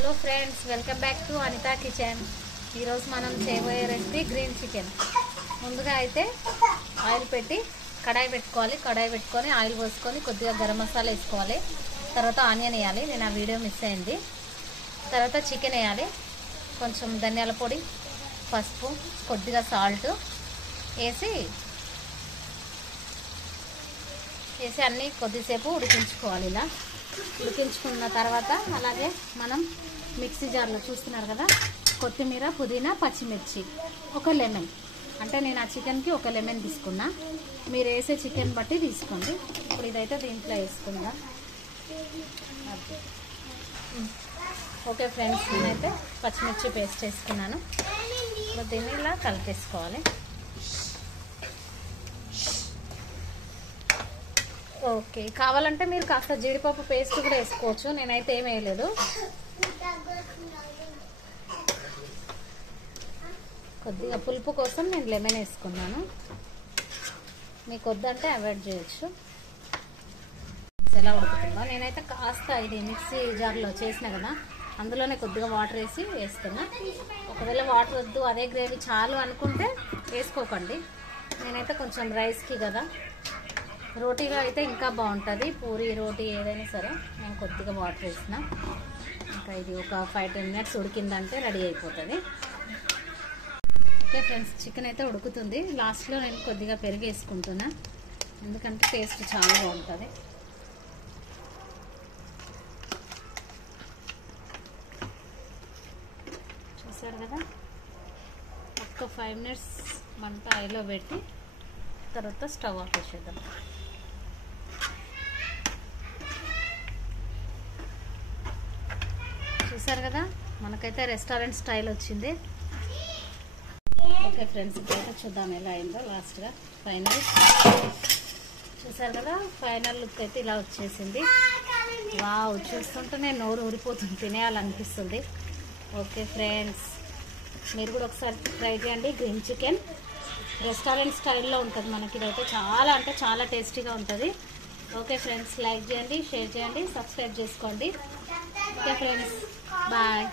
Hello friends, welcome back to Anitha kitchen. ఈరోజు మనం చేయబోయే రెసిపీ గ్రీన్ చికెన్. ముందుగా అయితే ఆయిల్ పెట్టి కడాయి పెట్టుకొని ఆయిల్ పోసుకొని కొద్దిగా గరం మసాలా వేసుకోవాలి. తర్వాత ఆనియన్ వేయాలి, నేను ఆ వీడియో మిస్ అయింది. తర్వాత చికెన్ వేయాలి, కొంచెం ధనియాల పొడి, పసుపు, కొద్దిగా సాల్ట్ వేసి అన్నీ కొద్దిసేపు ఉడికించుకోవాలి. ఇలా ఉడికించుకున్న తర్వాత అలాగే మనం మిక్సీ జార్లో చూస్తున్నారు కదా, కొత్తిమీర, పుదీనా, పచ్చిమిర్చి, ఒక లెమన్, అంటే నేను ఆ చికెన్కి ఒక లెమన్ తీసుకున్నా. మీరు వేసే చికెన్ బట్టి తీసుకోండి. ఇప్పుడు ఇదైతే దీంట్లో వేసుకుందాం. ఓకే ఫ్రెండ్స్, నేనైతే పచ్చిమిర్చి పేస్ట్ వేసుకున్నాను. ఇప్పుడు దీన్ని ఇలా కలిపేసుకోవాలి. ఓకే, కావాలంటే మీరు కాస్త జీడిపప్పు పేస్ట్ కూడా వేసుకోవచ్చు. నేనైతే ఏం వేయలేదు. కొద్దిగా పులుపు కోసం నేను లెమన్ వేసుకున్నాను. మీకు వద్దంటే అవాయిడ్ చేయొచ్చు. ఎలా ఉడుకుతుందో నేనైతే కాస్త ఇది మిక్సీ జార్లో చేసిన కదా, అందులోనే కొద్దిగా వాటర్ వేస్తున్నా. ఒకవేళ వాటర్ వద్దు, అదే గ్రేవీ చాలు అనుకుంటే వేసుకోకండి. నేనైతే కొంచెం రైస్కి కదా, రోటీగా అయితే ఇంకా బాగుంటుంది. పూరి, రోటీ ఏదైనా సరే నేను కొద్దిగా వాటర్ వేసిన. ఇంకా ఇది ఒక 5-10 మినిట్స్ ఉడికిందంటే రెడీ అయిపోతుంది. ఓకే ఫ్రెండ్స్, చికెన్ అయితే ఉడుకుతుంది. లాస్ట్లో నేను కొద్దిగా పెరుగు వేసుకుంటున్నా, ఎందుకంటే టేస్ట్ చాలా బాగుంటుంది. చూసారు కదా, ఒక్క 5 మినిట్స్ మంట ఆయిల్లో పెట్టి తర్వాత స్టవ్ ఆఫ్ చేసేద్దాం. చూసారు కదా, మనకైతే రెస్టారెంట్ స్టైల్ వచ్చింది. ఓకే ఫ్రెండ్స్, ఇప్పుడైతే చూద్దాం ఎలా అయిందో. లాస్ట్గా ఫైనల్ చూసారు కదా, ఫైనల్ లుక్ అయితే ఇలా వచ్చేసింది. వావ్, చూస్తుంటేనే నోరు ఊరిపోతుంది, తినేయాలనిపిస్తుంది. ఓకే ఫ్రెండ్స్, మీరు కూడా ఒకసారి ట్రై చేయండి. గ్రీన్ చికెన్ రెస్టారెంట్ స్టైల్లో ఉంటుంది మనకి. ఇదైతే చాలా అంటే చాలా టేస్టీగా ఉంటుంది. ఓకే ఫ్రెండ్స్, లైక్ చేయండి, షేర్ చేయండి, సబ్స్క్రైబ్ చేసుకోండి. Okay friends, bye.